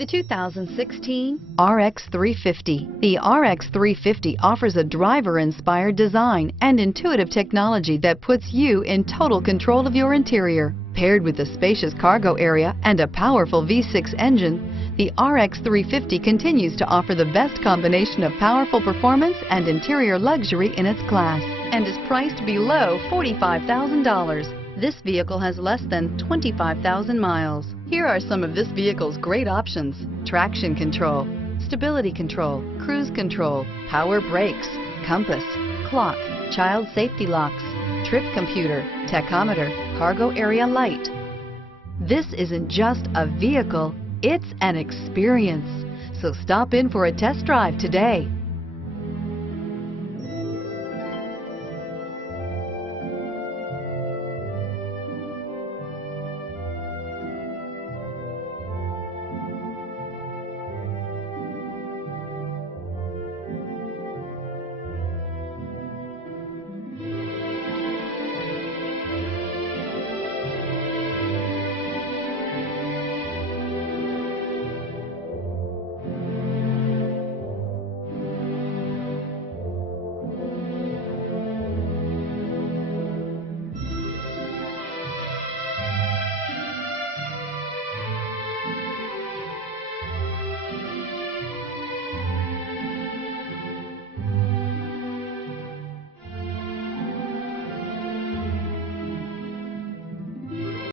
The 2016 RX 350. The RX 350 offers a driver-inspired design and intuitive technology that puts you in total control of your interior. Paired with a spacious cargo area and a powerful V6 engine, the RX 350 continues to offer the best combination of powerful performance and interior luxury in its class and is priced below $45,000. This vehicle has less than 25,000 miles. Here are some of this vehicle's great options: traction control, stability control, cruise control, power brakes, compass, clock, child safety locks, trip computer, tachometer, cargo area light. This isn't just a vehicle, it's an experience. So stop in for a test drive today.